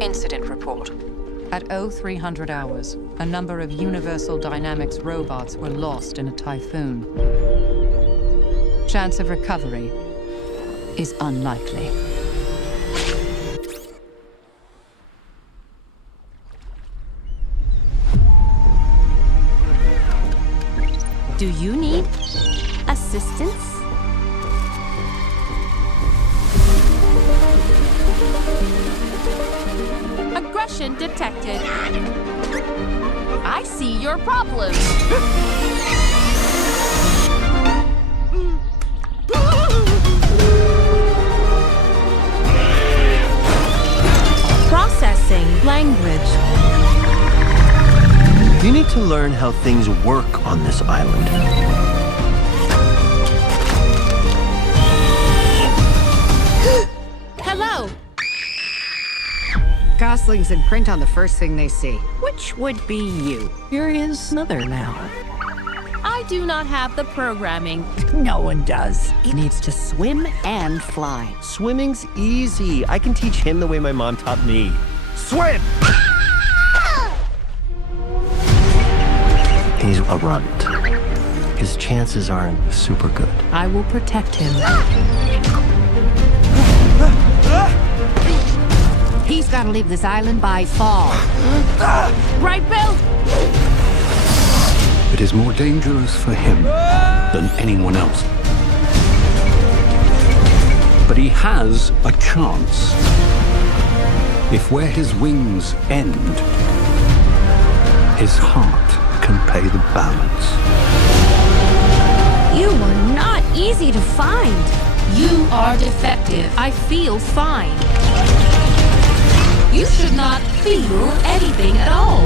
Incident report. At 0300 hours, a number of Universal Dynamics robots were lost in a typhoon. Chance of recovery is unlikely. Do you need assistance? Aggression detected. I see your problem. Processing language. You need to learn how things work on this island. Hello. Goslings in print on the first thing they see. Which would be you. You're his mother now. I do not have the programming. No one does. He needs to swim and fly. Swimming's easy. I can teach him the way my mom taught me. Swim! He's a runt. His chances aren't super good. I will protect him. He's gotta leave this island by fall. Brightbill! It is more dangerous for him than anyone else. But he has a chance. If where his wings end, his heart can pay the balance. You are not easy to find. You are defective. I feel fine. You should not feel anything at all.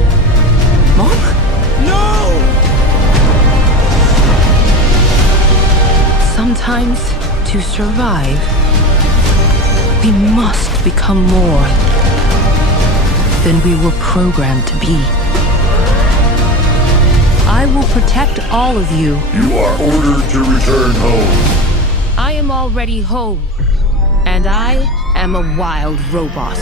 Mom? No! Sometimes, to survive, we must become more than we were programmed to be. I will protect all of you. You are ordered to return home. I am already home, and I am a wild robot.